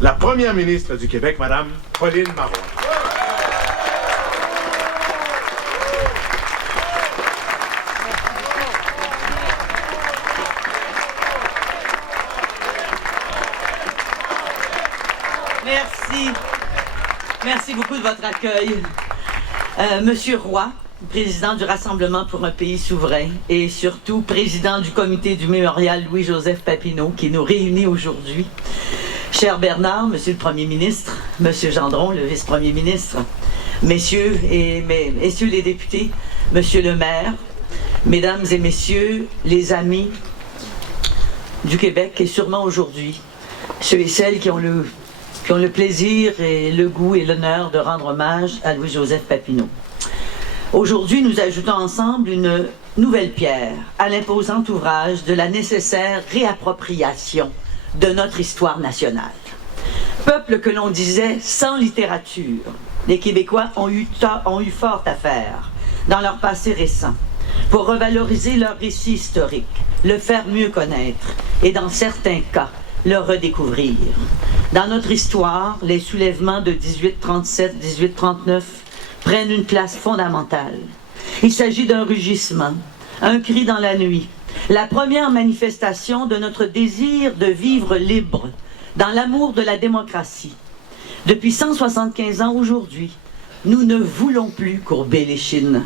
la première ministre du Québec, Mme Pauline Marois. Merci. Merci beaucoup de votre accueil. Monsieur Roy, président du Rassemblement pour un pays souverain et surtout président du comité du mémorial Louis-Joseph Papineau qui nous réunit aujourd'hui. Cher Bernard, Monsieur le Premier ministre, Monsieur Gendron, le vice-premier ministre, messieurs les députés, Monsieur le maire, mesdames et messieurs les amis du Québec et sûrement aujourd'hui, ceux et celles qui ont le plaisir et le goût et l'honneur de rendre hommage à Louis-Joseph Papineau. Aujourd'hui, nous ajoutons ensemble une nouvelle pierre à l'imposant ouvrage de la nécessaire réappropriation de notre histoire nationale. Peuple que l'on disait sans littérature, les Québécois ont eu fort à faire dans leur passé récent pour revaloriser leur récit historique, le faire mieux connaître et dans certains cas, le redécouvrir. Dans notre histoire, les soulèvements de 1837-1839 prennent une place fondamentale. Il s'agit d'un rugissement, un cri dans la nuit, la première manifestation de notre désir de vivre libre, dans l'amour de la démocratie. Depuis 175 ans aujourd'hui, nous ne voulons plus courber l'échine.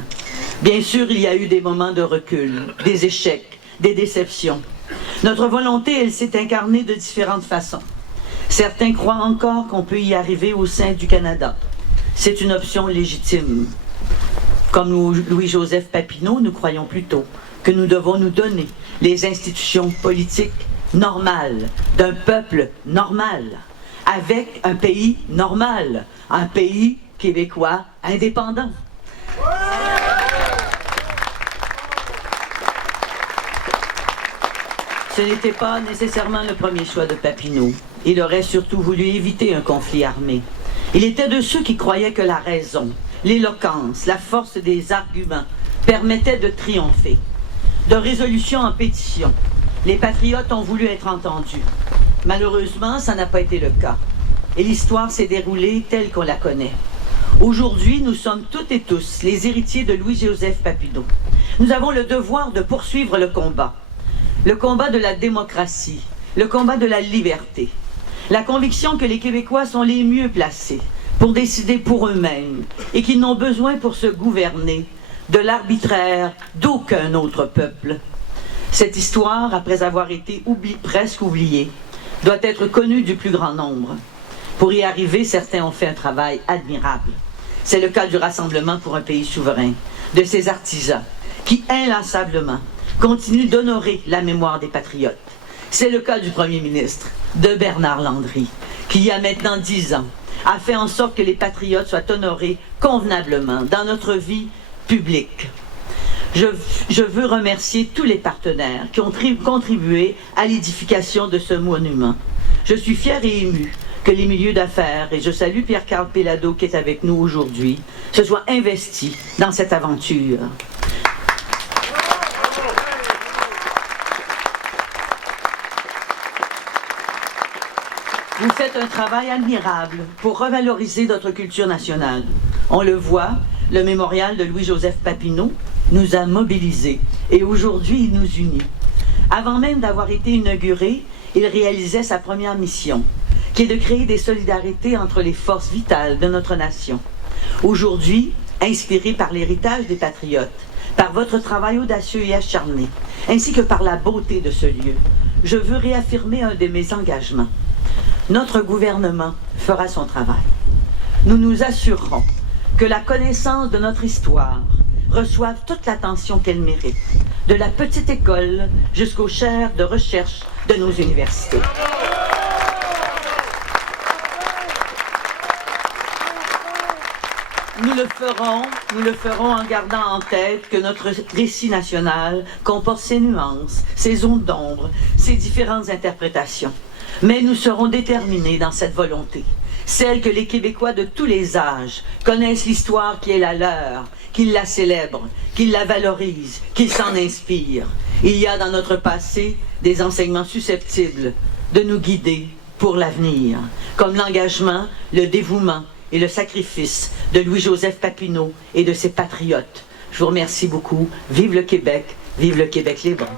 Bien sûr, il y a eu des moments de recul, des échecs, des déceptions. Notre volonté, elle s'est incarnée de différentes façons. Certains croient encore qu'on peut y arriver au sein du Canada. C'est une option légitime. Comme Louis-Joseph Papineau, nous croyons plutôt que nous devons nous donner les institutions politiques normales, d'un peuple normal, avec un pays normal, un pays québécois indépendant. Ce n'était pas nécessairement le premier choix de Papineau. Il aurait surtout voulu éviter un conflit armé. Il était de ceux qui croyaient que la raison, l'éloquence, la force des arguments permettaient de triompher. De résolution en pétition, les patriotes ont voulu être entendus. Malheureusement, ça n'a pas été le cas. Et l'histoire s'est déroulée telle qu'on la connaît. Aujourd'hui, nous sommes toutes et tous les héritiers de Louis-Joseph Papineau. Nous avons le devoir de poursuivre le combat de la démocratie, le combat de la liberté, la conviction que les Québécois sont les mieux placés pour décider pour eux-mêmes et qu'ils n'ont besoin pour se gouverner de l'arbitraire d'aucun autre peuple. Cette histoire, après avoir été presque oubliée, doit être connue du plus grand nombre. Pour y arriver, certains ont fait un travail admirable. C'est le cas du Rassemblement pour un pays souverain, de ses artisans, qui inlassablement continuent d'honorer la mémoire des patriotes. C'est le cas du Premier ministre, de Bernard Landry, qui, il y a maintenant 10 ans, a fait en sorte que les patriotes soient honorés convenablement dans notre vie publique. Je veux remercier tous les partenaires qui ont contribué à l'édification de ce monument. Je suis fier et ému que les milieux d'affaires, et je salue Pierre-Carl Péladeau qui est avec nous aujourd'hui, se soient investis dans cette aventure. Vous faites un travail admirable pour revaloriser notre culture nationale. On le voit, le mémorial de Louis-Joseph Papineau nous a mobilisés et aujourd'hui il nous unit. Avant même d'avoir été inauguré, il réalisait sa première mission, qui est de créer des solidarités entre les forces vitales de notre nation. Aujourd'hui, inspiré par l'héritage des patriotes, par votre travail audacieux et acharné, ainsi que par la beauté de ce lieu, je veux réaffirmer un de mes engagements. Notre gouvernement fera son travail. Nous nous assurerons que la connaissance de notre histoire reçoive toute l'attention qu'elle mérite, de la petite école jusqu'aux chaires de recherche de nos universités. Nous le ferons en gardant en tête que notre récit national comporte ses nuances, ses zones d'ombre, ses différentes interprétations. Mais nous serons déterminés dans cette volonté, celle que les Québécois de tous les âges connaissent l'histoire qui est la leur, qu'ils la célèbrent, qu'ils la valorisent, qu'ils s'en inspirent. Il y a dans notre passé des enseignements susceptibles de nous guider pour l'avenir, comme l'engagement, le dévouement et le sacrifice de Louis-Joseph Papineau et de ses patriotes. Je vous remercie beaucoup. Vive le Québec libre.